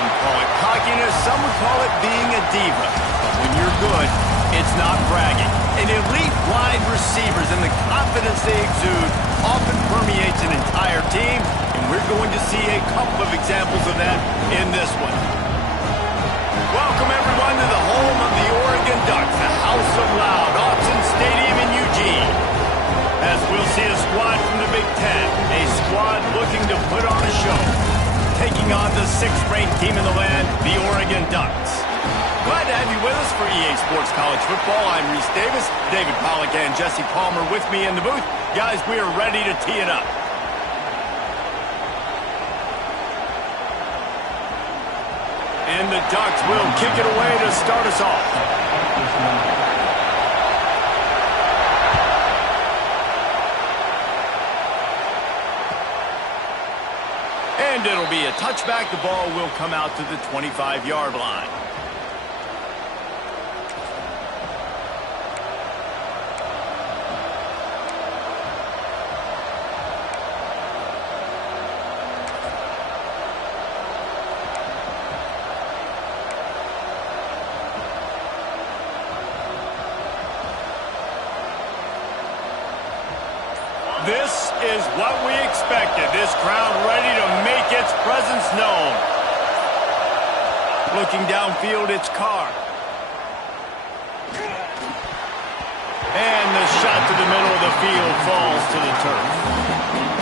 some call it cockiness, some would call it being a diva. But when you're good, it's not bragging. And elite wide receivers and the confidence they exude often permeates an entire team, and we're going to see a couple of examples of that in this one. Welcome, everyone, to the home of the Oregon Ducks, the House of Loud, Autzen Stadium in Eugene. As we'll see a squad from the Big Ten, a squad looking to put on a show, taking on the 6th-ranked team in the land, the Oregon Ducks. Glad to have you with us for EA Sports College Football. I'm Reese Davis, David Pollack and Jesse Palmer with me in the booth. Guys, we are ready to tee it up. And the Ducks will kick it away to start us off. And it'll be a touchback. The ball will come out to the 25-yard line. This is what we expected. This crowd ready to make its presence known. Looking downfield, it's Carr. And the shot to the middle of the field falls to the turf.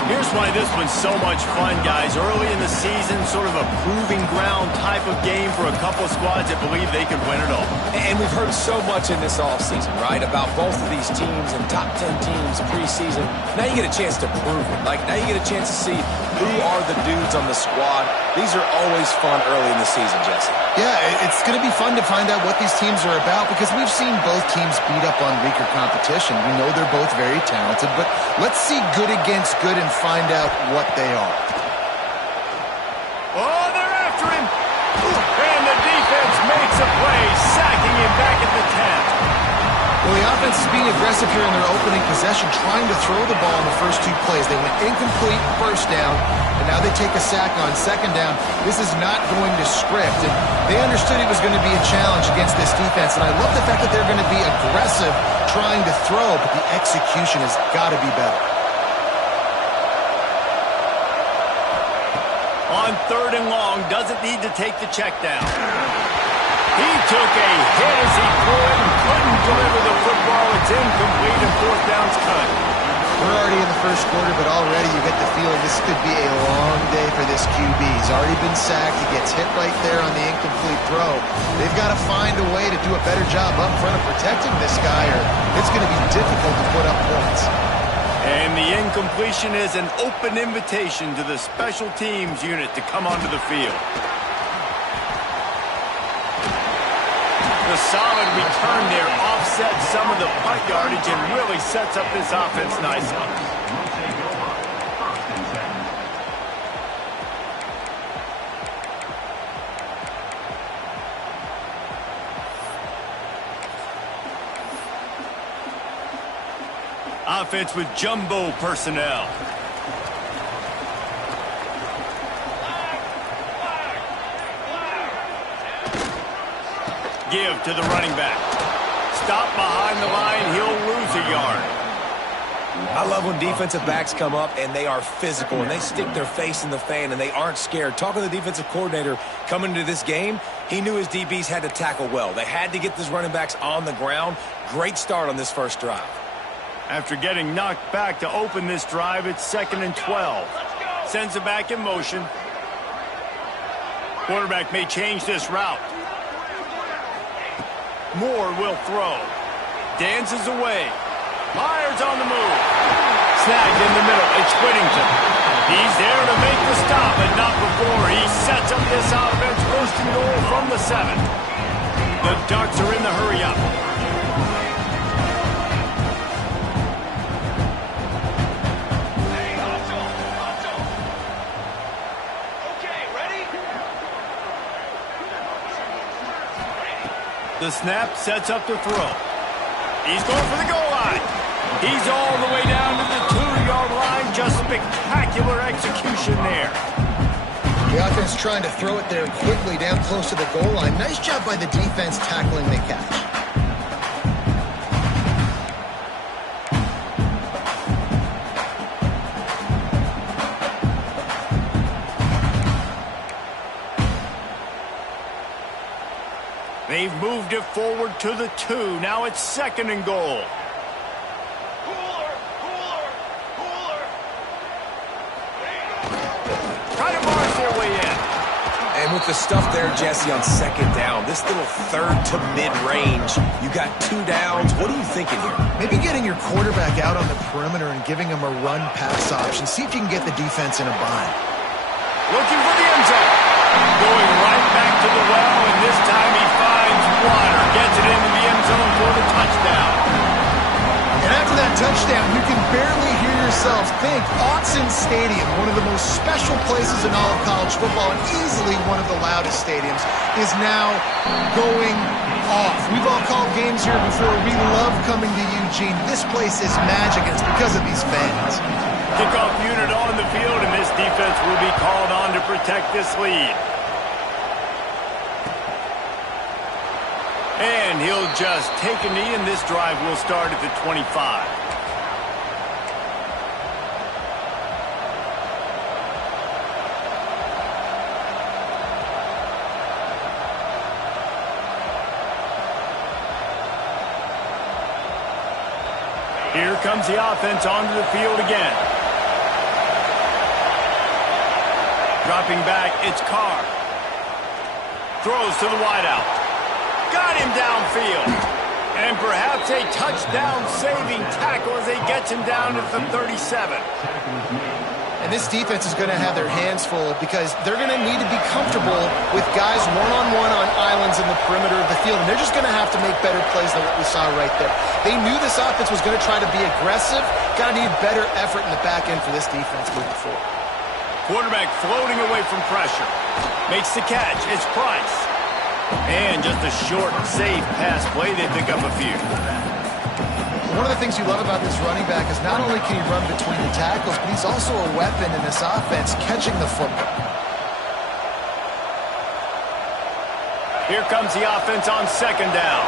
Here's why this one's so much fun, guys. Early in the season, sort of a proving ground type of game for a couple of squads that believe they could win it all. And we've heard so much in this offseason, right, about both of these teams and top 10 teams preseason. Now you get a chance to prove it. Like, now you get a chance to see who are the dudes on the squad. These are always fun early in the season, Jesse. Yeah, it's going to be fun to find out what these teams are about because we've seen both teams beat up on weaker competition. We know they're both very talented, but let's see good against good and find out what they are. Oh, they're after him. And the defense makes a play, sacking him back at the 10. Well, the offense is being aggressive here in their opening possession, trying to throw the ball in the first 2 plays. They went incomplete first down, and now they take a sack on second down. This is not going to script, and they understood it was going to be a challenge against this defense, and I love the fact that they're going to be aggressive trying to throw, but the execution has got to be better. On 3rd and long, doesn't need to take the check down. He took a hit as he threw it and couldn't deliver the football. It's incomplete and 4th down's cut. We're already in the first quarter, but already you get the feeling this could be a long day for this QB. He's already been sacked. He gets hit right there on the incomplete throw. They've got to find a way to do a better job up front of protecting this guy, or it's going to be difficult to put up points. And the incompletion is an open invitation to the special teams unit to come onto the field. The solid return there offsets some of the punt yardage and really sets up this offense nicely. Offense with jumbo personnel. Give to the running back. Stop behind the line. He'll lose a yard. I love when defensive backs come up and they are physical and they stick their face in the fan and they aren't scared. Talking to the defensive coordinator coming into this game, he knew his DBs had to tackle well. They had to get these running backs on the ground. Great start on this first drive. After getting knocked back to open this drive, it's 2nd and 12. Sends it back in motion. Quarterback may change this route. Moore will throw. Dances away. Myers on the move. Snagged in the middle. It's Whittington. He's there to make the stop, but not before. He sets up this offense 1st and goal from the 7. The Ducks are in the hurry-up. The snap sets up the throw. He's going for the goal line. He's all the way down to the 2-yard line. Just spectacular execution there. The offense offense trying to throw it there quickly down close to the goal line. Nice job by the defense tackling the catch. They've moved it forward to the 2. Now it's 2nd and goal. Try to march their way in. And with the stuff there, Jesse, on 2nd down, this little 3rd to mid-range, you got 2 downs. What are you thinking here? Maybe getting your quarterback out on the perimeter and giving him a run-pass option. See if you can get the defense in a bind. Looking for the end zone. Going right back to the well, and this time he finds water. Gets it into the end zone for the touchdown. And after that touchdown, you can barely hear yourselves think. Autzen Stadium, one of the most special places in all of college football, and easily one of the loudest stadiums, is now going off. We've all called games here before. We love coming to Eugene. This place is magic, and it's because of these fans. Kickoff unit on the field, and this defense will be called on to protect this lead. And he'll just take a knee, and this drive will start at the 25. Here comes the offense onto the field again. Dropping back, it's Carr. Throws to the wideout. Got him downfield. And perhaps a touchdown-saving tackle as he gets him down to the 37. And this defense is going to have their hands full because they're going to need to be comfortable with guys one-on-one on islands in the perimeter of the field. And they're just going to have to make better plays than what we saw right there. They knew this offense was going to try to be aggressive. Got to need better effort in the back end for this defense moving forward. Quarterback floating away from pressure. Makes the catch. It's Price. And just a short, safe pass play. They pick up a few. One of the things you love about this running back is not only can he run between the tackles, but he's also a weapon in this offense, catching the football. Here comes the offense on 2nd down.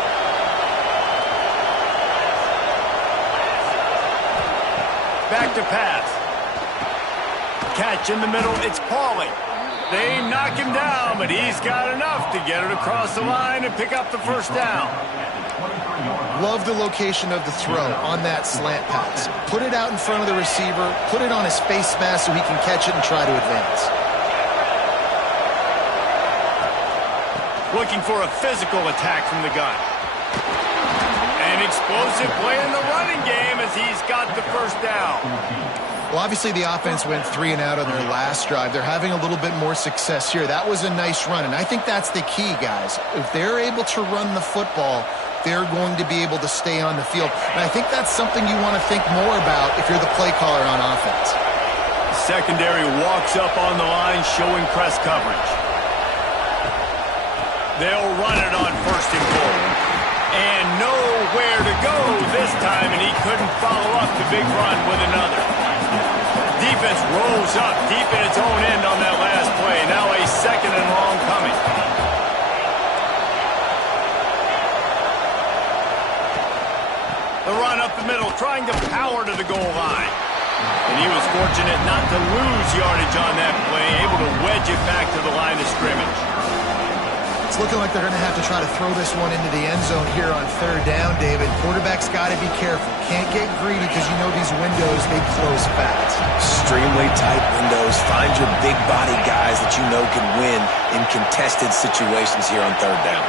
Back to pass. Catch in the middle. It's Pauly. They knock him down, but he's got enough to get it across the line and pick up the 1st down. Love the location of the throw on that slant pass. Put it out in front of the receiver, put it on his face mask so he can catch it and try to advance. Looking for a physical attack from the gun. An explosive play in the running game as he's got the 1st down. Well, obviously the offense went 3 and out on their last drive. They're having a little bit more success here. That was a nice run, and I think that's the key, guys. If they're able to run the football, they're going to be able to stay on the field. And I think that's something you want to think more about if you're the play caller on offense. Secondary walks up on the line, showing press coverage. They'll run it on 1st and goal. And nowhere to go this time, and he couldn't follow up the big run with another. Defense rolls up deep in its own end on that last play. Now a 2nd and long coming. The run up the middle, trying to power to the goal line. And he was fortunate not to lose yardage on that play, able to wedge it back to the line of scrimmage. It's looking like they're going to have to try to throw this one into the end zone here on 3rd down, David. Quarterback's got to be careful. Can't get greedy because you know these windows, they close fast. Extremely tight windows. Find your big body guys that you know can win in contested situations here on 3rd down.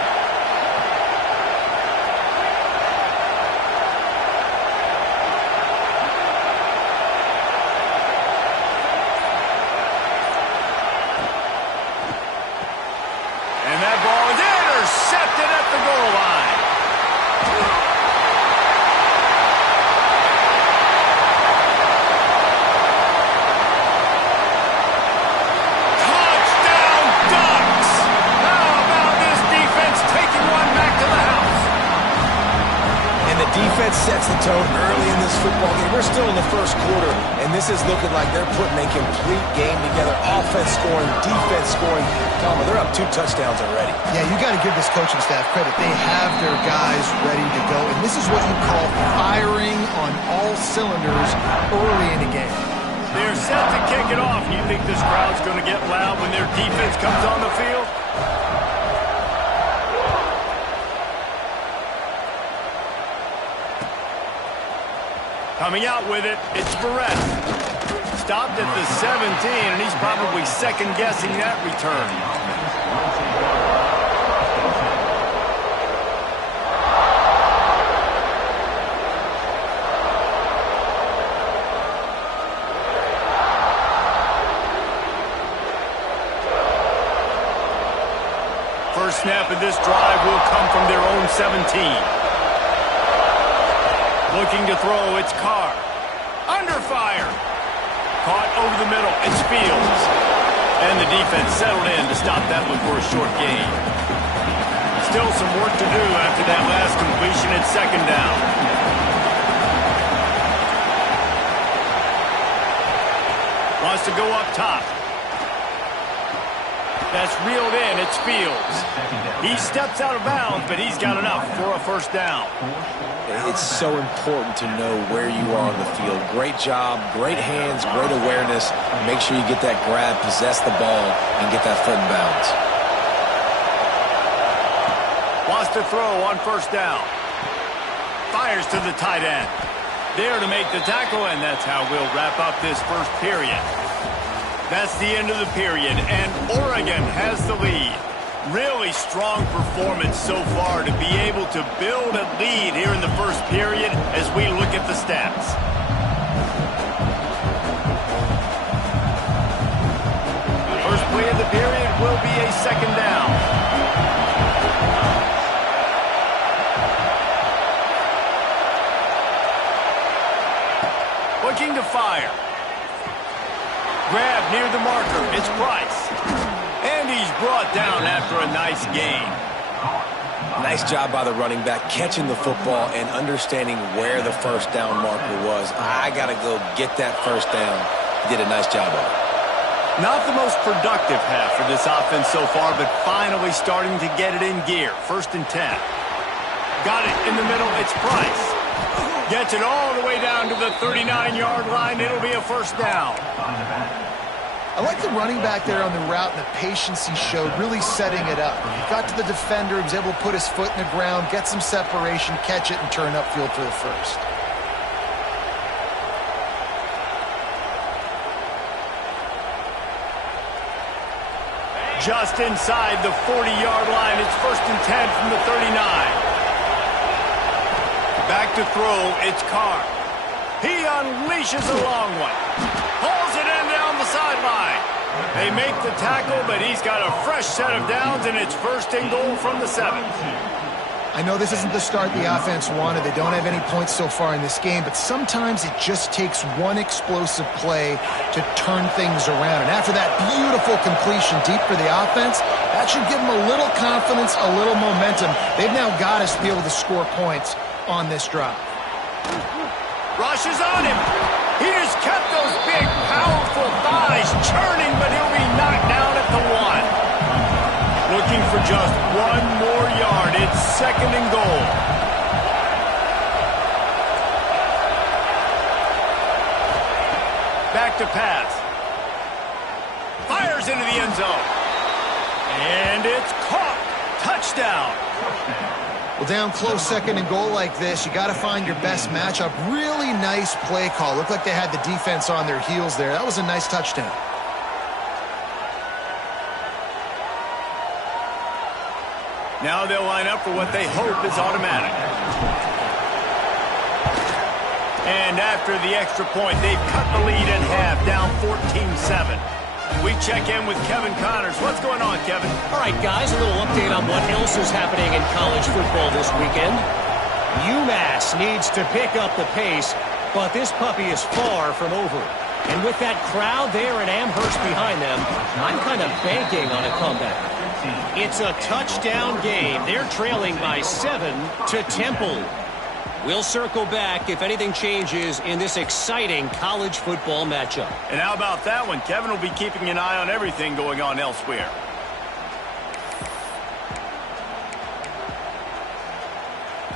Defense sets the tone early in this football game. We're still in the 1st quarter, And this is looking like they're putting a complete game together. Offense scoring, defense scoring. Tom, they're up 2 touchdowns already. Yeah, you got to give this coaching staff credit. They have their guys ready to go. And this is what you call firing on all cylinders early in the game. They're set to kick it off. You think this crowd's going to get loud when their defense comes on the field? Coming out with it, it's Barrett. Stopped at the 17, and he's probably second-guessing that return. First snap of this drive will come from their own 17. Looking to throw, it's Carr. Under fire. Caught over the middle, it's Fields. And the defense settled in to stop that one for a short gain. Still some work to do after that last completion at second down. Wants to go up top. That's reeled in, it's Fields. He steps out of bounds, but he's got enough for a first down. It's so important to know where you are on the field. Great job, great hands, great awareness. Make sure you get that grab, possess the ball, and get that foot in bounds. Wants to throw on first down. Fires to the tight end. There to make the tackle, and that's how we'll wrap up this first period. That's the end of the period, and Oregon has the lead. Really strong performance so far to be able to build a lead here in the first period as we look at the stats. First play of the period will be a second down. Looking to fire. Grab near the marker. It's Price. And he's brought down after a nice gain. Nice job by the running back, catching the football and understanding where the first down marker was. I got to go get that first down. He did a nice job of it. Not the most productive half for this offense so far, but finally starting to get it in gear. 1st and 10. Got it in the middle. It's Price. Gets it all the way down to the 39-yard line. It'll be a first down. I like the running back there on the route and the patience he showed, really setting it up. He got to the defender, he was able to put his foot in the ground, get some separation, catch it, and turn upfield for the first. Just inside the 40-yard line. It's 1st and 10 from the 39. Back to throw, it's Carr. He unleashes a long one. Pulls it in down the sideline. They make the tackle, but he's got a fresh set of downs, and it's 1st and goal from the 7. I know this isn't the start the offense wanted. They don't have any points so far in this game, but sometimes it just takes one explosive play to turn things around. And after that beautiful completion deep for the offense, that should give them a little confidence, a little momentum. They've now got us to be able to score points on this drive. Rushes on him. He just kept those big, powerful thighs churning, but he'll be knocked down at the 1. Looking for just one more yard. It's 2nd and goal. Back to pass. Fires into the end zone. And it's caught. Touchdown. Well, down close 2nd and goal like this, you got to find your best matchup. Really nice play call. Looked like they had the defense on their heels there. That was a nice touchdown. Now they'll line up for what they hope is automatic. And after the extra point, they've cut the lead in half, down 14-7. We check in with Kevin Connors. What's going on, Kevin? All right, guys, a little update on what else is happening in college football this weekend. UMass needs to pick up the pace, but this puppy is far from over. And with that crowd there at Amherst behind them, I'm kind of banking on a comeback. It's a touchdown game. They're trailing by 7 to Temple. We'll circle back if anything changes in this exciting college football matchup. And how about that one? Kevin will be keeping an eye on everything going on elsewhere.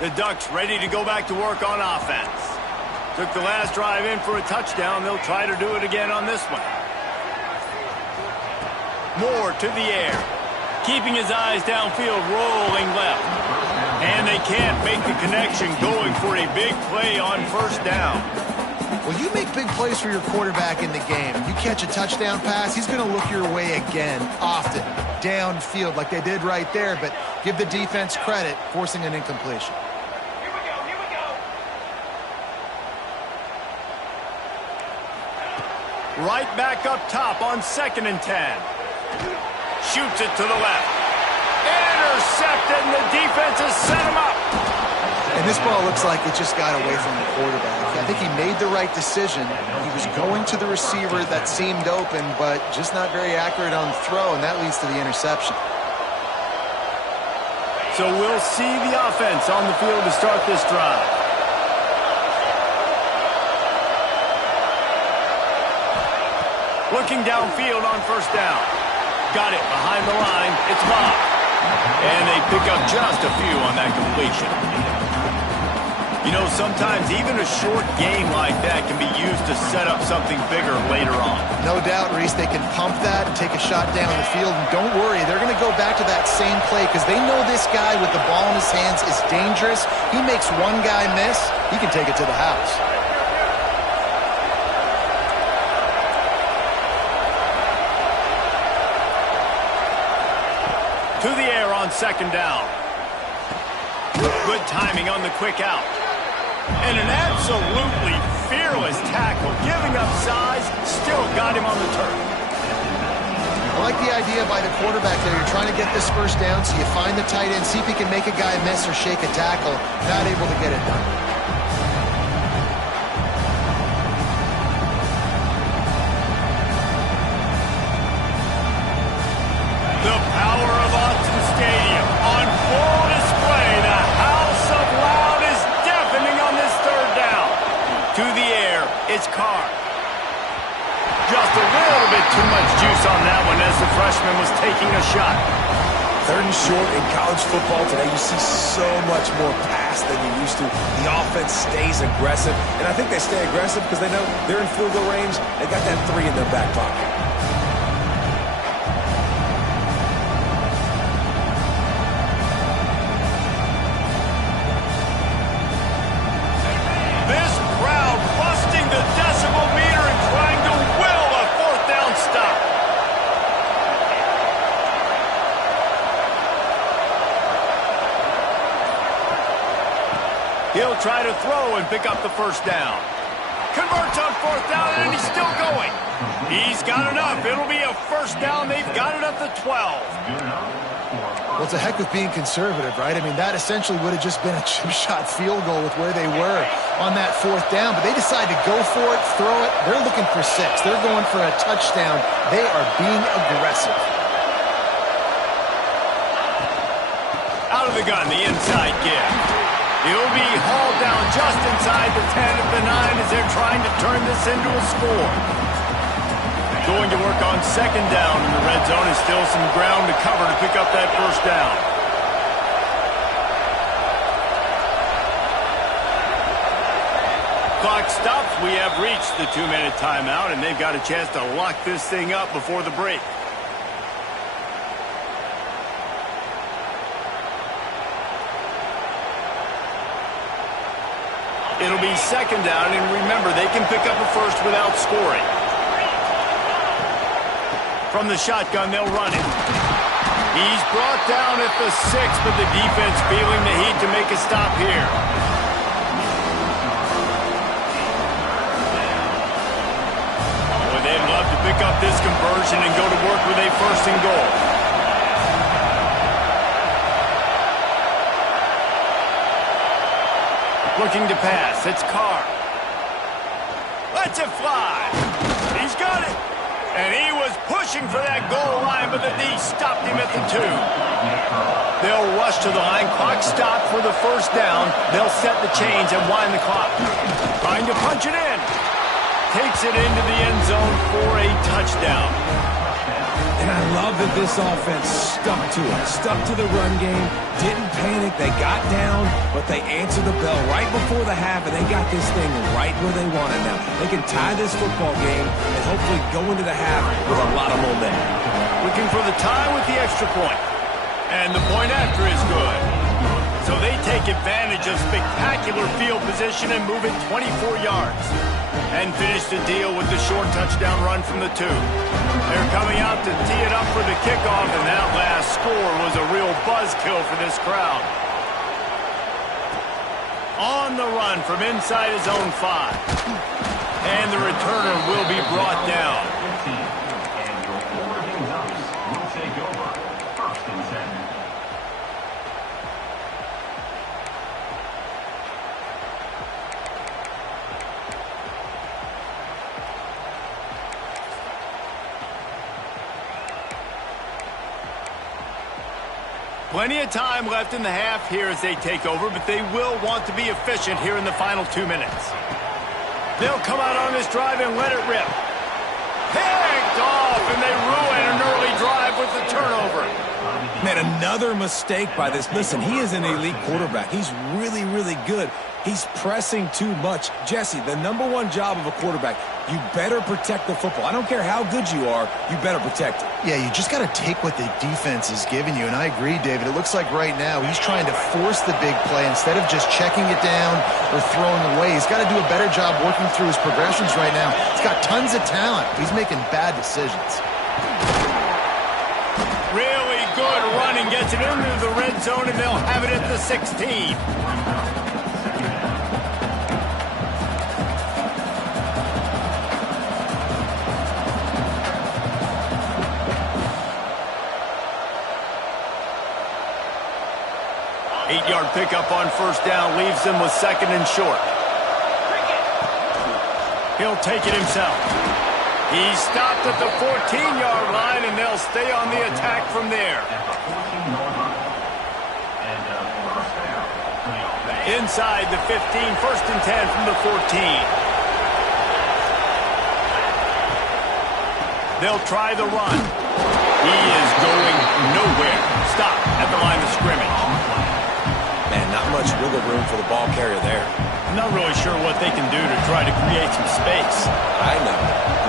The Ducks ready to go back to work on offense. Took the last drive in for a touchdown. They'll try to do it again on this one. Moore to the air. Keeping his eyes downfield, rolling left. And they can't make the connection, going for a big play on first down. Well, you make big plays for your quarterback in the game. You catch a touchdown pass, he's going to look your way again, often, downfield like they did right there, but give the defense credit, forcing an incompletion. Right back up top on 2nd and 10. Shoots it to the left. Intercepted, and the defense has set him up. And this ball looks like it just got away from the quarterback. I think he made the right decision. He was going to the receiver that seemed open, but just not very accurate on the throw, and that leads to the interception. So we'll see the offense on the field to start this drive. Looking downfield on first down. Got it behind the line. It's Bob. And they pick up just a few on that completion. You know, sometimes even a short game like that can be used to set up something bigger later on. No doubt, Reese, they can pump that and take a shot down the field. And don't worry, they're going to go back to that same play because they know this guy with the ball in his hands is dangerous. He makes one guy miss, he can take it to the house. To the air on 2nd down. Good timing on the quick out. And an absolutely fearless tackle. Giving up size, still got him on the turf. I like the idea by the quarterback there. You're trying to get this first down, so you find the tight end, see if he can make a guy miss or shake a tackle. Not able to get it done. The power of Austin Stadium on full display. The house of loud is deafening on this 3rd down. To the air, it's Carr. Just a little bit too much juice on that one as the freshman was taking a shot. 3rd and short in college football today, you see so much more pass than you used to. The offense stays aggressive, and I think they stay aggressive because they know they're in field goal range. They got that 3 in their back pocket. He'll try to throw and pick up the first down. Converts on 4th down, and he's still going. He's got enough. It'll be a first down. They've got it up to 12. Well, it's a heck of being conservative, right? I mean, that essentially would have just been a chip-shot field goal with where they were on that 4th down. But they decide to go for it, throw it. They're looking for 6. They're going for a touchdown. They are being aggressive. Out of the gun, the inside give. He'll be hauled down just inside the 10 of the 9 as they're trying to turn this into a score. Going to work on 2nd down in the red zone is still some ground to cover to pick up that first down. Clock stops. We have reached the 2-minute timeout, and they've got a chance to lock this thing up before the break. It'll be 2nd down, and remember, they can pick up a first without scoring. From the shotgun, they'll run it. He's brought down at the 6, but the defense feeling the heat to make a stop here. Boy, they'd love to pick up this conversion and go to work with a 1st and goal. Looking to pass. It's Carr. Lets it fly. He's got it. And he was pushing pushing for that goal line, but the D stopped him at the 2. They'll rush to the line. Clock stopped for the first down. They'll set the chains and wind the clock. Trying to punch it in. Takes it into the end zone for a touchdown. And I love that this offense stuck to it, stuck to the run game, didn't panic. They got down, but they answered the bell right before the half, and they got this thing right where they want it now. They can tie this football game and hopefully go into the half with a lot of momentum. Looking for the tie with the extra point. And the point after is good. So they take advantage of spectacular field position and move it 24 yards. And finish the deal with the short touchdown run from the 2. They're coming out to tee it up for the kickoff, and that last score was a real buzzkill for this crowd. On the run from inside his own 5. And the returner will be brought down. And your forwarding Ducks will take over 1st and 10. Plenty of time left in the half here as they take over, but they will want to be efficient here in the final 2 minutes. They'll come out on this drive and let it rip. Picked off, and they ruin an early drive with the turnover. Man, another mistake by this. Listen, he is an elite quarterback. He's really, really good. He's pressing too much. Jesse, the #1 job of a quarterback, you better protect the football. I don't care how good you are, you better protect it. Yeah, you just got to take what the defense is giving you, and I agree, David. It looks like right now he's trying to force the big play instead of just checking it down or throwing away. He's got to do a better job working through his progressions right now. He's got tons of talent. He's making bad decisions. Really good running, gets it into the red zone, and they'll have it at the 16. Eight-yard pickup on first down leaves them with 2nd and short. He'll take it himself. He's stopped at the 14-yard line, and they'll stay on the attack from there. Inside the 15, 1st and 10 from the 14. They'll try the run. He is going nowhere. Stop at the line of scrimmage. Man, not much wiggle room for the ball carrier there. I'm not really sure what they can do to try to create some space. I know.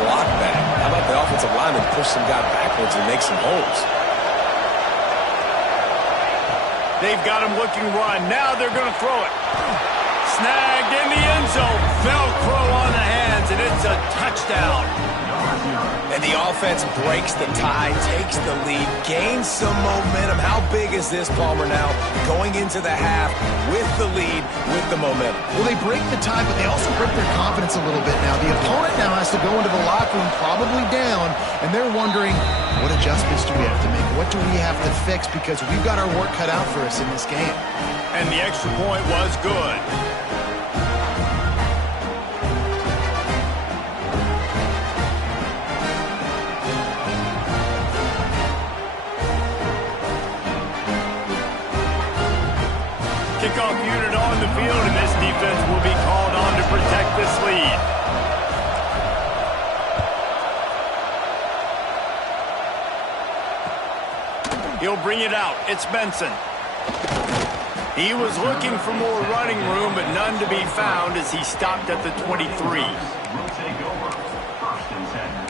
Block back. How about the offensive lineman push some guy backwards and make some holes? They've got him looking run. Now they're going to throw it. Snagged in the end zone. Velcro on the hands, and it's a touchdown. And the offense breaks the tie, takes the lead, gains some momentum. How big is this, Palmer, now? Going into the half with the lead, with the momentum. Well, they break the tie, but they also break their confidence a little bit now. The opponent now has to go into the locker room probably down, and they're wondering, what adjustments do we have to make? What do we have to fix? Because we've got our work cut out for us in this game. And the extra point was good. Kickoff unit on the field, and this defense will be called on to protect this lead. He'll bring it out. It's Benson. He was looking for more running room, but none to be found as he stopped at the 23. Will take over 1st and 10.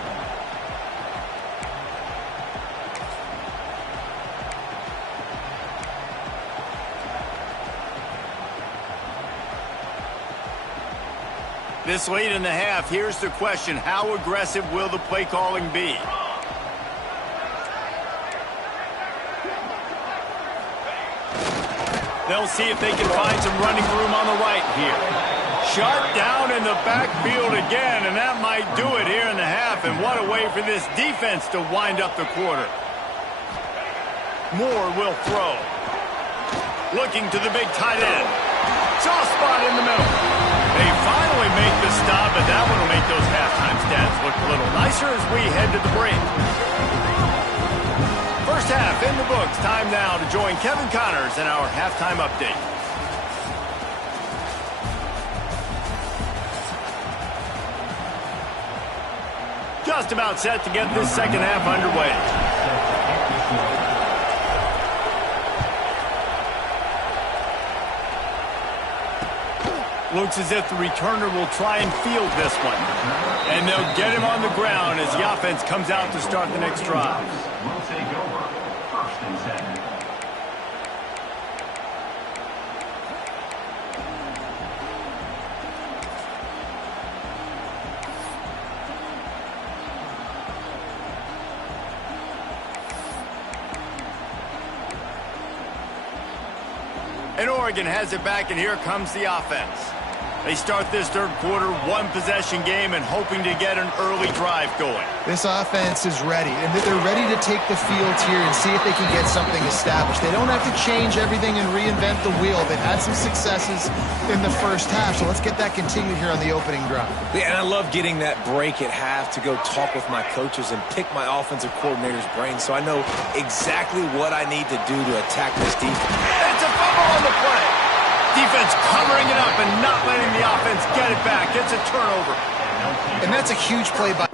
This late in the half, here's the question. How aggressive will the play calling be? They'll see if they can find some running room on the right here. Shut down in the backfield again, and that might do it here in the half. And what a way for this defense to wind up the quarter. Moore will throw. Looking to the big tight end. Soft spot in the middle. They finally make the stop, but that one will make those halftime stats look a little nicer as we head to the break. First half in the books. Time now to join Kevin Connors in our halftime update. Just about set to get this second half underway. Looks as if the returner will try and field this one. And they'll get him on the ground as the offense comes out to start the next drive. Will take over. First and 10. And Oregon has it back, and here comes the offense. They start this third quarter, one-possession game, and hoping to get an early drive going. This offense is ready, and they're ready to take the field here and see if they can get something established. They don't have to change everything and reinvent the wheel. They've had some successes in the first half, so let's get that continued here on the opening drive. Yeah, and I love getting that break at half to go talk with my coaches and pick my offensive coordinator's brain so I know exactly what I need to do to attack this defense. It's a fumble on the play. Defense covering it up and not letting the offense get it back. It's a turnover. And that's a huge play by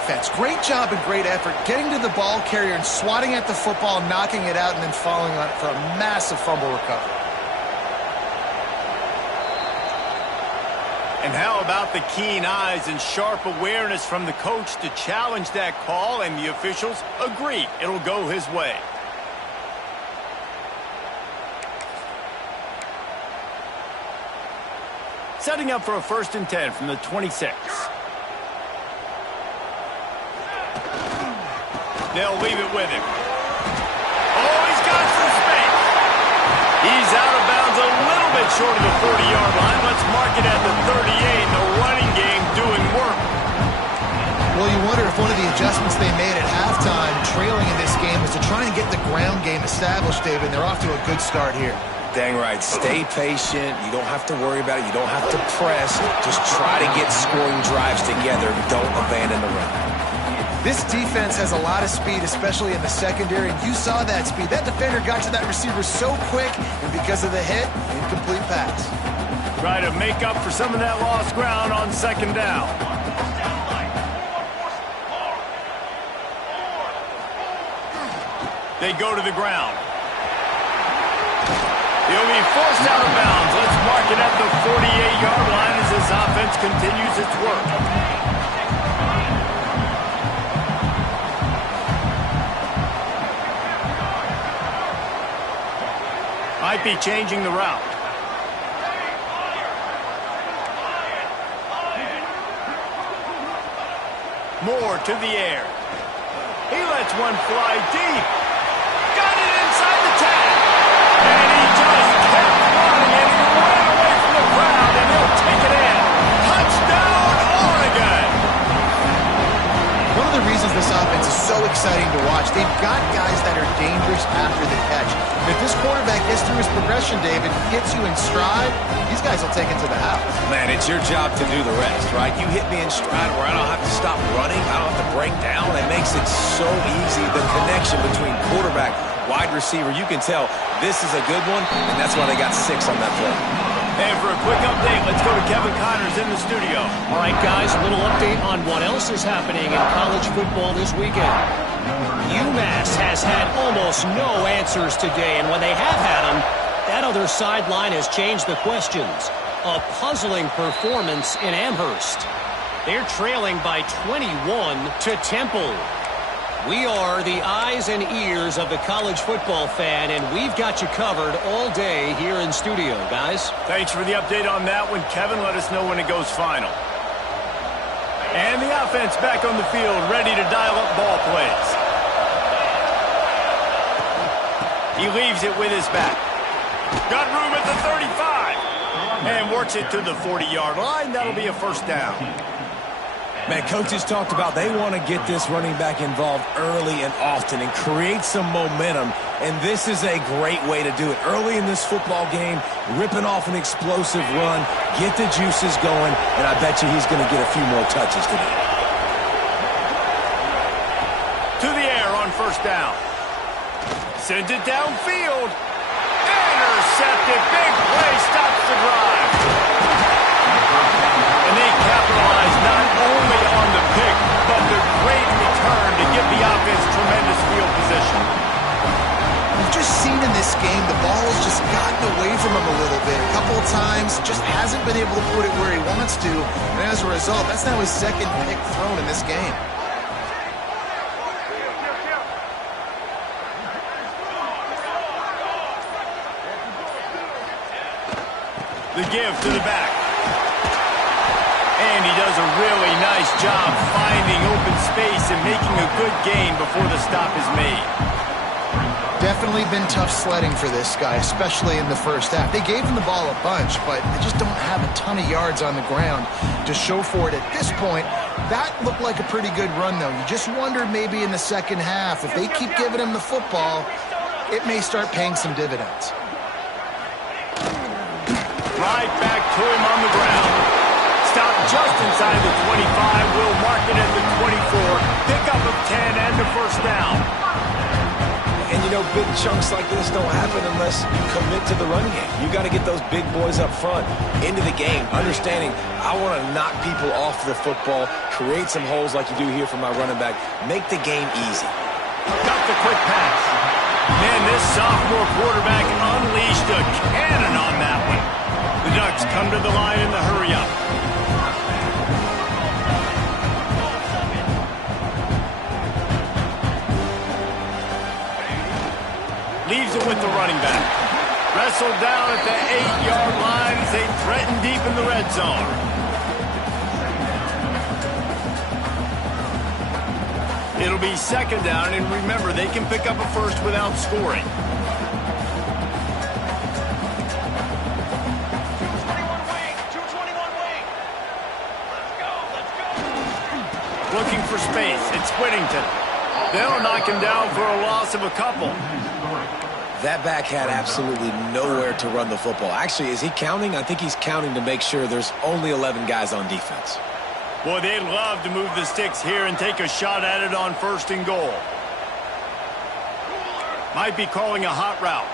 defense. Great job and great effort getting to the ball carrier and swatting at the football, knocking it out, and then following on it for a massive fumble recovery. And how about the keen eyes and sharp awareness from the coach to challenge that call, and the officials agree it'll go his way. Setting up for a 1st and 10 from the 26. They'll leave it with him. Oh, he's got some space. He's out of bounds a little bit short of the 40-yard line. Let's mark it at the 38. The running game doing work. Well, you wonder if one of the adjustments they made at halftime, trailing in this game, was to try and get the ground game established, David. They're off to a good start here. Dang right. Stay patient. You don't have to worry about it. You don't have to press. Just try to get scoring drives together. Don't abandon the run. This defense has a lot of speed, especially in the secondary, and you saw that speed. That defender got to that receiver so quick, and because of the hit, incomplete pass. Try to make up for some of that lost ground on 2nd down. They go to the ground. He'll be forced out of bounds. Let's mark it at the 48-yard line as this offense continues its work. Might be changing the route. Moore to the air. He lets one fly deep. Got it inside the tag. And he just kept running, and he ran away from the crowd, and he'll take it in. Touchdown, Oregon! One of the reasons this offense is so exciting to watch, they've got guys that are dangerous after the catch. If this quarterback gets through his progression, David, gets you in stride, these guys will take it to the house. Man, it's your job to do the rest, right? You hit me in stride where I don't have to stop running. I don't have to break down. It makes it so easy. The connection between quarterback, wide receiver, you can tell this is a good one, and that's why they got 6 on that play. And for a quick update, let's go to Kevin Connors in the studio. All right, guys, a little update on what else is happening in college football this weekend. UMass has had almost no answers today, and when they have had them, that other sideline has changed the questions. A puzzling performance in Amherst. They're trailing by 21 to Temple. We are the eyes and ears of the college football fan, and we've got you covered all day here in studio, guys. Thanks for the update on that one, Kevin. Let us know when it goes final. And the offense back on the field, ready to dial up ball plays. He leaves it with his back. Got room at the 35. And works it to the 40-yard line. That'll be a 1st down. Man, coaches talked about they want to get this running back involved early and often and create some momentum, and this is a great way to do it. Early in this football game, ripping off an explosive run, get the juices going, and I bet you he's going to get a few more touches today. To the air on first down. Sends it downfield. Intercepted. Big play stops the drive. And they capitalize not only on the pick, but the great return to give the offense tremendous field position. We've just seen in this game the ball has just gotten away from him a little bit. A couple of times, just hasn't been able to put it where he wants to. And as a result, that's now his second pick thrown in this game. The give to the back. And he does a really nice job finding open space and making a good gain before the stop is made. Definitely been tough sledding for this guy, especially in the first half. They gave him the ball a bunch, but they just don't have a ton of yards on the ground to show for it at this point. That looked like a pretty good run, though. You just wondered maybe in the second half, if they keep giving him the football, it may start paying some dividends. Right back to him on the ground. Stop just inside the 25. Will mark it at the 24. Pickup of 10 and the first down. And, you know, big chunks like this don't happen unless you commit to the run game. You got to get those big boys up front into the game, understanding I want to knock people off the football, create some holes like you do here for my running back, make the game easy. Got the quick pass. Man, this sophomore quarterback unleashed a cannon on that one. The Ducks come to the line in the hurry-up. Leaves it with the running back. Wrestled down at the 8-yard line as they threaten deep in the red zone. It'll be second down, and remember, they can pick up a first without scoring. Looking for space. It's Whittington. They'll knock him down for a loss of a couple. That back had absolutely nowhere to run the football. Actually, is he counting? I think he's counting to make sure there's only 11 guys on defense. Boy, they'd love to move the sticks here and take a shot at it on first and goal. Might be calling a hot route.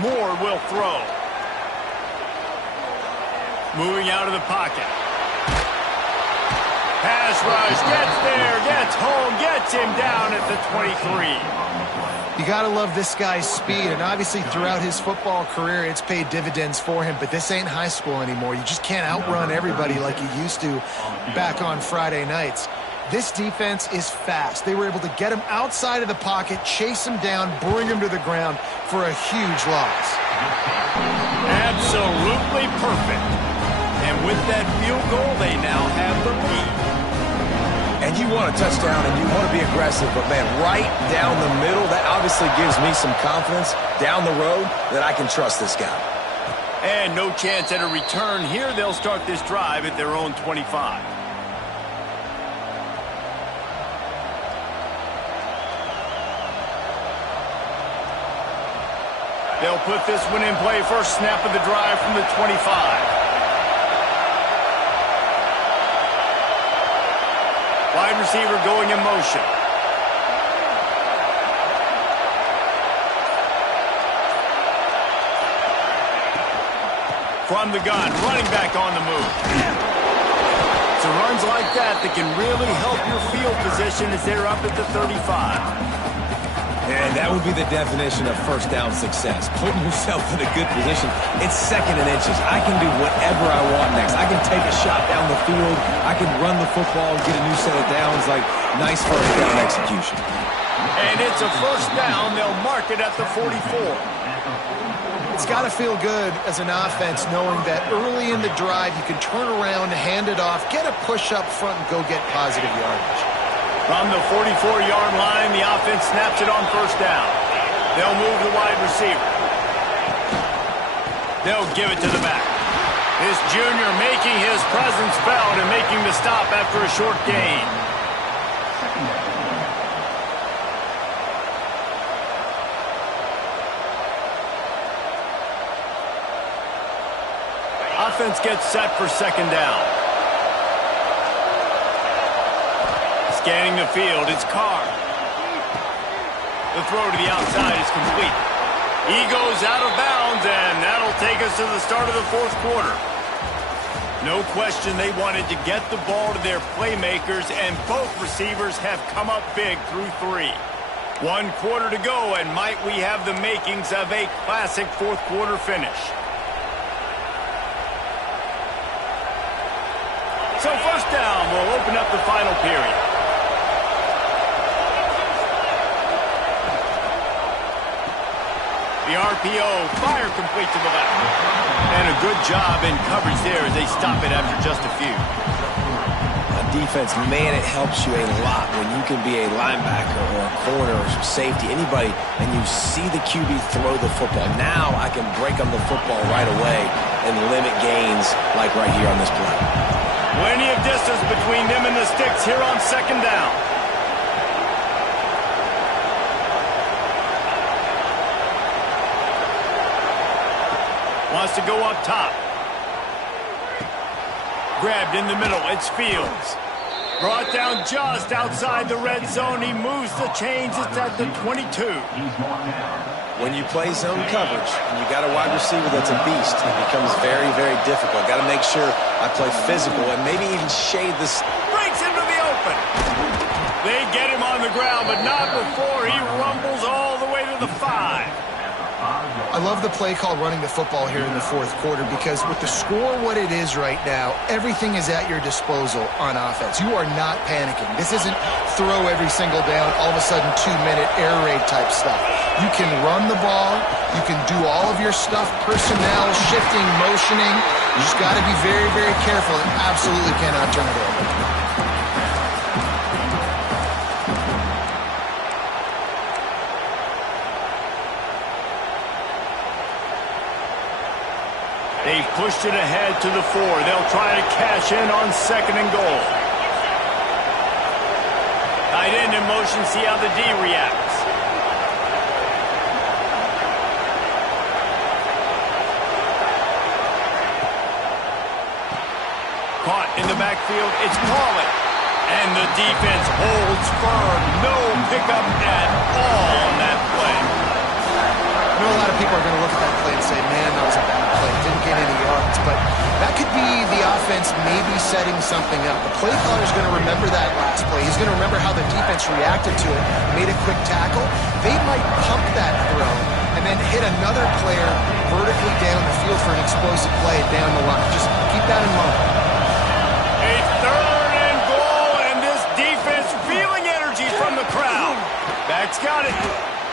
Moore will throw. Moving out of the pocket. Pass rush, gets there, gets home, gets him down at the 23. You got to love this guy's speed, and obviously throughout his football career, it's paid dividends for him, but this ain't high school anymore. You just can't outrun everybody like you used to back on Friday nights. This defense is fast. They were able to get him outside of the pocket, chase him down, bring him to the ground for a huge loss. Absolutely perfect. And with that field goal, they now have the lead. And you want a touchdown and you want to be aggressive, but, man, right down the middle, that obviously gives me some confidence down the road that I can trust this guy. And no chance at a return here. They'll start this drive at their own 25. They'll put this one in play. First snap of the drive from the 25. Wide receiver going in motion. From the gun, running back on the move. So runs like that can really help your field position as they're up at the 35. And that would be the definition of first down success. Putting yourself in a good position. It's second and inches. I can do whatever I want next. I can take a shot down the field. I can run the football and get a new set of downs. Like, nice first down execution. And it's a first down. They'll mark it at the 44. It's got to feel good as an offense knowing that early in the drive you can turn around, hand it off, get a push up front, and go get positive yardage. From the 44-yard line, the offense snaps it on first down. They'll move the wide receiver. They'll give it to the back. His This junior making his presence felt and making the stop after a short gain. Offense gets set for second down. Scanning the field, it's Carr. The throw to the outside is complete. He goes out of bounds, and that'll take us to the start of the fourth quarter. No question they wanted to get the ball to their playmakers, and both receivers have come up big through 3. 1 quarter to go, and might we have the makings of a classic fourth quarter finish. So first down will open up the final period. The RPO, fire complete to the left. And a good job in coverage there as they stop it after just a few. On defense, man, it helps you a lot when you can be a linebacker or a corner or safety, anybody, and you see the QB throw the football. Now I can break on the football right away and limit gains like right here on this play. Plenty of distance between them and the sticks here on second down. Wants to go up top. Grabbed in the middle. It's Fields. Brought down just outside the red zone. He moves the chains. It's at the 22. When you play zone coverage and you got a wide receiver that's a beast, it becomes very, very difficult. Got to make sure I play physical and maybe even shade this. Breaks into the open. They get him on the ground, but not before he rumbles all the way to the 5. I love the play call running the football here in the fourth quarter because with the score what it is right now, everything is at your disposal on offense. You are not panicking. This isn't throw every single down, all of a sudden 2-minute air raid type stuff. You can run the ball. You can do all of your stuff, personnel, shifting, motioning. You just got to be very, very careful and absolutely cannot turn it over. They've pushed it ahead to the 4. They'll try to cash in on second and goal. Tight end in motion, see how the D reacts. Caught in the backfield, it's Pauley. And the defense holds firm. No pickup at all on that play. I know a lot of people are going to look at that play and say, man, that was a bad play. Didn't get any yards. But that could be the offense maybe setting something up. The play caller's going to remember that last play. He's going to remember how the defense reacted to it, made a quick tackle. They might pump that throw and then hit another player vertically down the field for an explosive play down the line. Just keep that in mind. A third and goal, and this defense feeling energy from the crowd. Back's got it.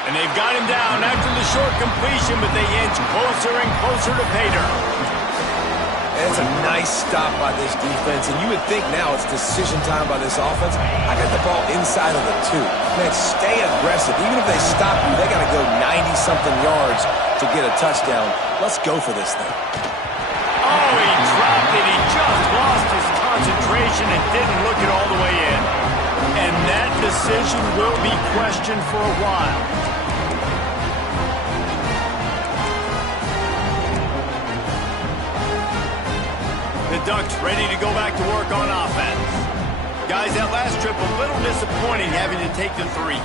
And they've got him down after the short completion, but they inch closer and closer to pay dirt. And it's a nice stop by this defense, and you would think now it's decision time by this offense. I got the ball inside of the 2. Man, stay aggressive. Even if they stop you, they got to go 90-something yards to get a touchdown. Let's go for this thing. Oh, he dropped it. He just lost his concentration and didn't look it all the way in. And that decision will be questioned for a while. The Ducks ready to go back to work on offense. Guys, that last trip a little disappointing having to take the 3.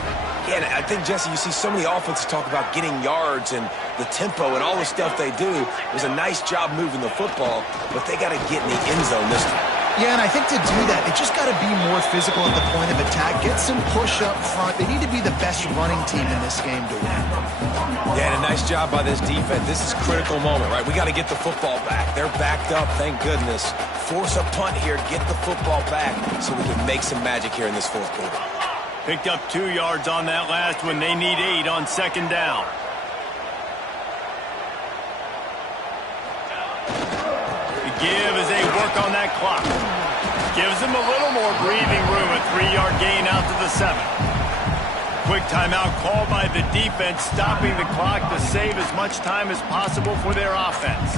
Yeah, and I think, Jesse, you see so many offenses talk about getting yards and the tempo and all the stuff they do. It was a nice job moving the football, but they got to get in the end zone this time. Yeah, and I think to do that, they just got to be more physical at the point of attack. Get some push up front. They need to be the best running team in this game to win. Yeah, and a nice job by this defense. This is a critical moment, right? We got to get the football back. They're backed up, thank goodness. Force a punt here, get the football back so we can make some magic here in this fourth quarter. Picked up 2 yards on that last one. They need 8 on second down. Give as they work on that clock. Gives them a little more breathing room. A 3-yard gain out to the 7. Quick timeout called by the defense, stopping the clock to save as much time as possible for their offense.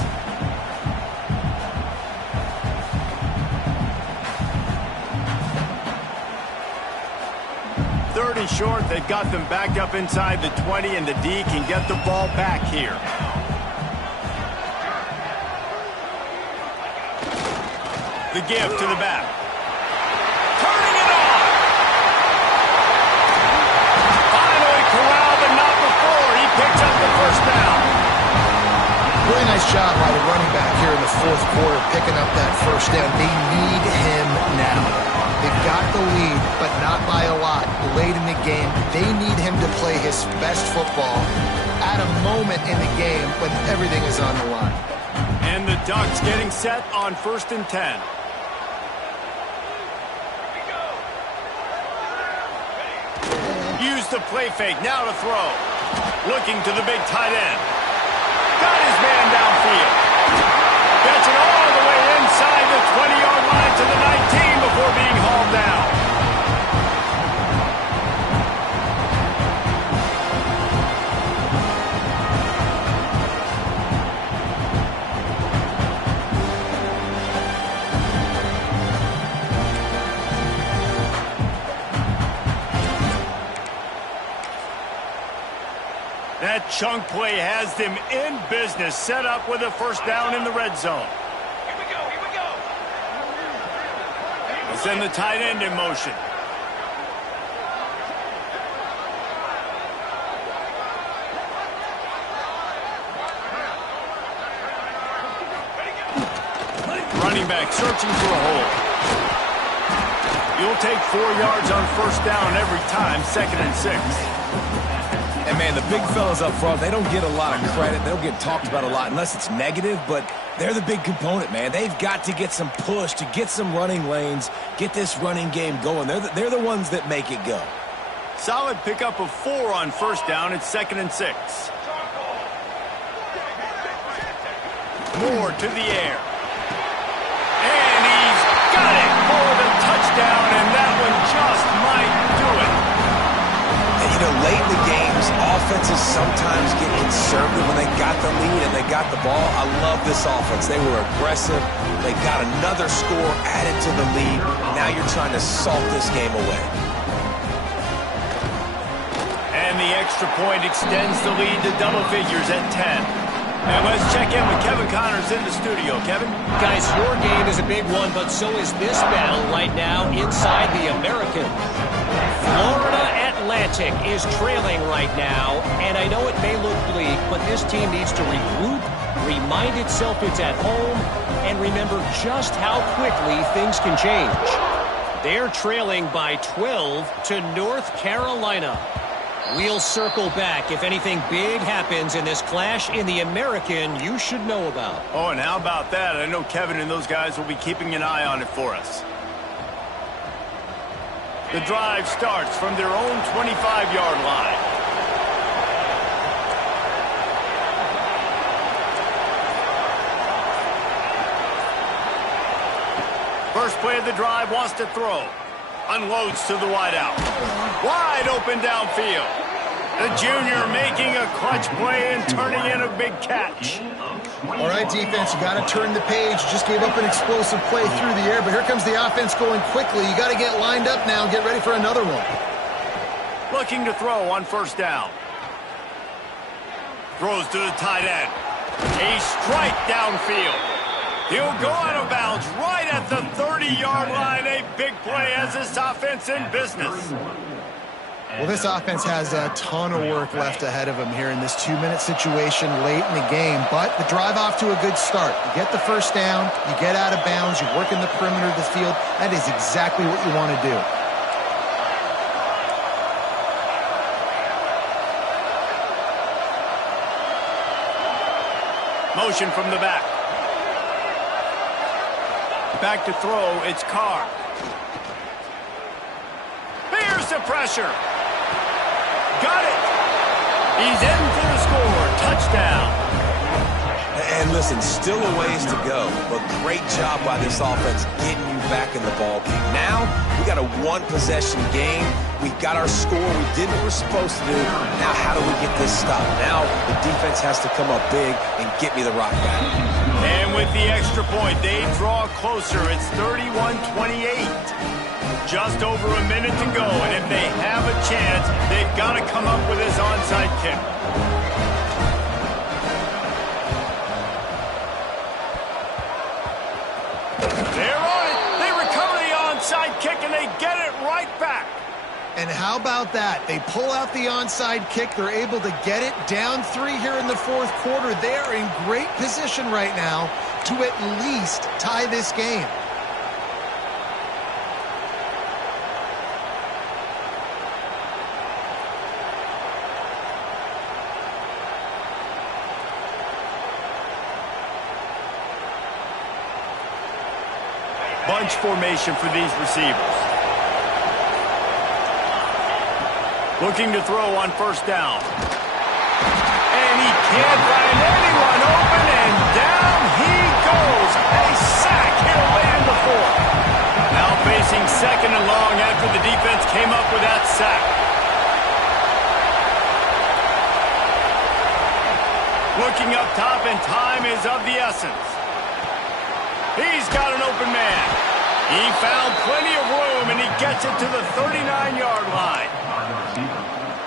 short. They've got them backed up inside the 20, and the D can get the ball back here. The give to the back. Turning it on. Finally corralled, but not before. He picks up the first down. Really nice job by the running back here in the fourth quarter, picking up that first down. They need him now. They've got the lead, but not by a lot. Late in the game, they need him to play his best football at a moment in the game when everything is on the line. And the Ducks getting set on 1st and 10. Use the play fake, now to throw. Looking to the big tight end. Got his man downfield. Gets it all the way inside the 20-yard line to the 19 before being hauled down. That chunk play has them in business, set up with a first down in the red zone. Here we go, here we go. They send the tight end in motion. Running back searching for a hole. You'll take 4 yards on first down every time, 2nd and 6. And, man, the big fellas up front, they don't get a lot of credit. They don't get talked about a lot unless it's negative, but they're the big component, man. They've got to get some push, to get some running lanes, get this running game going. They're the ones that make it go. Solid pickup of 4 on first down. It's 2nd and 6. Moore to the air. And he's got it for the touchdown, and that one just might do it. And, you know, late in the games, offenses sometimes get conservative when they got the lead and they got the ball. I love this offense. They were aggressive. They got another score added to the lead. Now you're trying to salt this game away. And the extra point extends the lead to double figures at 10. And let's check in with Kevin Connors in the studio. Kevin? Guys, your game is a big one, but so is this battle right now inside the American. Florida Atlantic is trailing right now, and I know it may look bleak, but this team needs to regroup, remind itself it's at home, and remember just how quickly things can change. They're trailing by 12 to North Carolina. We'll circle back if anything big happens in this clash in the American you should know about. Oh, and how about that? I know Kevin and those guys will be keeping an eye on it for us. The drive starts from their own 25-yard line. First play of the drive, wants to throw. Unloads to the wideout. Wide open downfield. The junior making a clutch play and turning in a big catch. All right, defense, you got to turn the page. Just gave up an explosive play through the air, but here comes the offense going quickly. You got to get lined up now and get ready for another one. Looking to throw on first down. Throws to the tight end. A strike downfield. He'll go out of bounds right at the 30-yard line. A big play as this offense in business. Well, this offense has a ton of work left ahead of them here in this 2-minute situation late in the game, but the drive off to a good start. You get the first down, you get out of bounds, you work in the perimeter of the field. That is exactly what you want to do. Motion from the back. Back to throw, it's Carr. Here's the pressure. Got it. He's in for the score. Touchdown. And listen, still a ways to go, but great job by this offense getting you back in the ball game. Now, we got a one-possession game. We got our score. We did what we're supposed to do. Now, how do we get this stopped? Now, the defense has to come up big and get me the rock back. And with the extra point, they draw closer. It's 31-28. Just over a minute to go, and if they have a chance, they've got to come up with this onside kick. They're on it. They recover the onside kick, and they get it right back. And how about that? They pull out the onside kick. They're able to get it down 3 here in the fourth quarter. They're in great position right now to at least tie this game. Bunch formation for these receivers. Looking to throw on first down. And he can't find anyone open, and down he goes. A sack here late in the fourth. Now facing second and long after the defense came up with that sack. Looking up top, and time is of the essence. He's got an open man. He found plenty of room, and he gets it to the 39-yard line.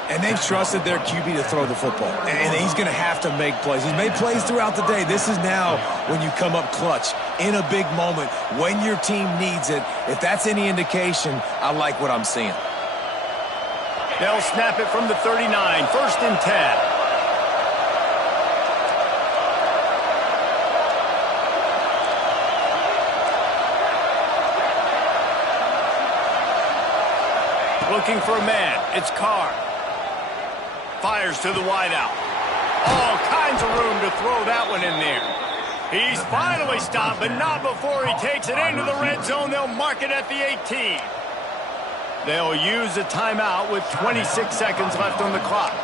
And they've trusted their QB to throw the football. And he's going to have to make plays. He's made plays throughout the day. This is now when you come up clutch in a big moment when your team needs it. If that's any indication, I like what I'm seeing. They'll snap it from the 39, first and 10. Looking for a man. It's Carr. Fires to the wideout. All kinds of room to throw that one in there. He's finally stopped, but not before he takes it into the red zone. They'll mark it at the 18. They'll use a timeout with 26 seconds left on the clock.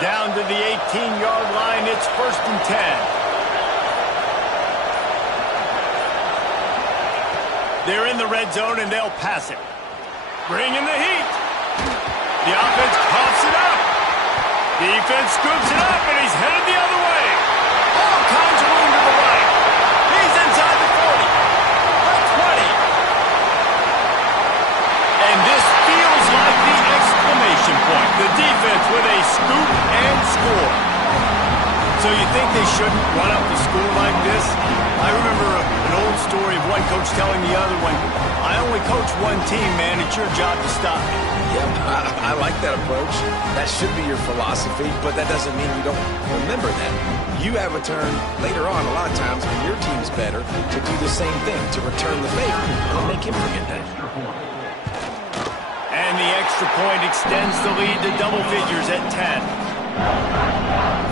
Down to the 18-yard line, it's first and 10. They're in the red zone, and they'll pass it. Bring in the heat. The offense coughs it up. Defense scoops it up, and he's headed the other way. All kinds of room to the right. He's inside the 40. The 20. And this feels like the exclamation point. The defense with a scoop and score. So you think they shouldn't run up the score like this? I remember an old story of one coach telling the other one, I only coach one team, man. It's your job to stop me. Yep, I like that approach. That should be your philosophy, but that doesn't mean you don't remember that. You have a turn later on, a lot of times, when your team's better, to do the same thing, to return the favor. Don't make him forget that. And the extra point extends the lead to double figures at 10.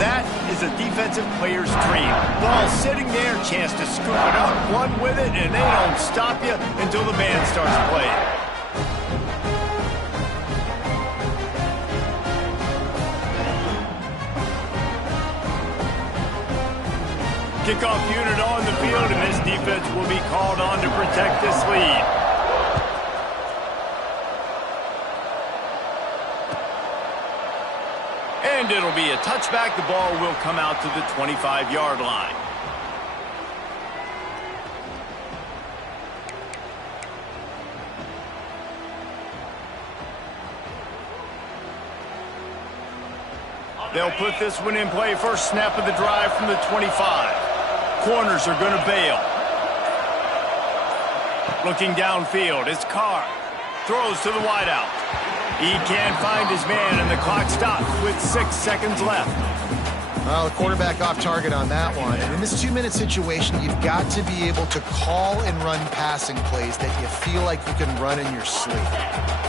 That is a defensive player's dream. Ball sitting there, chance to scoop it up, run with it, and they don't stop you until the band starts playing. Kickoff unit on the field, and this defense will be called on to protect this lead. And it'll be a touchback. The ball will come out to the 25-yard line. They'll put this one in play. First snap of the drive from the 25. Corners are going to bail. Looking downfield, it's Carr. Throws to the wideout. He can't find his man, and the clock stops with 6 seconds left. Well, the quarterback off target on that one. And in this 2-minute situation, you've got to be able to call and run passing plays that you feel like you can run in your sleep.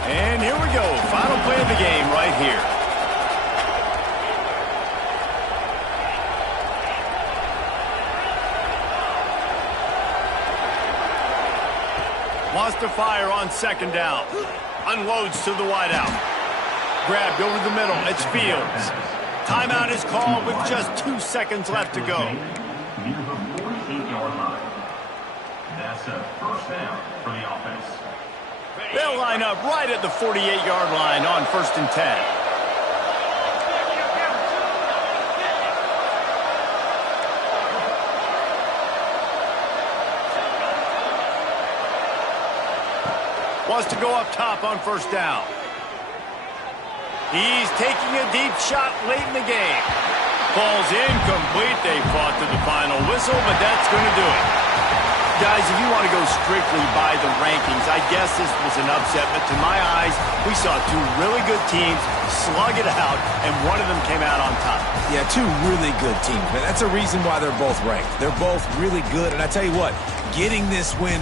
And here we go. Final play of the game right here. Wants to fire on second down. Unloads to the wideout. Grabbed over the middle. It's Fields. Timeout is called with just 2 seconds left to go. Near the 48-yard line. That's a first down for the offense. They'll line up right at the 48-yard line on 1st and 10. Wants to go up top on 1st down. He's taking a deep shot late in the game. Ball's incomplete. They fought to the final whistle, but that's going to do it. Guys, if you want to go strictly by the rankings, I guess this was an upset, but to my eyes, we saw two really good teams slug it out, and one of them came out on top. Yeah, two really good teams, man. That's a reason why they're both ranked. They're both really good, and I tell you what, getting this win...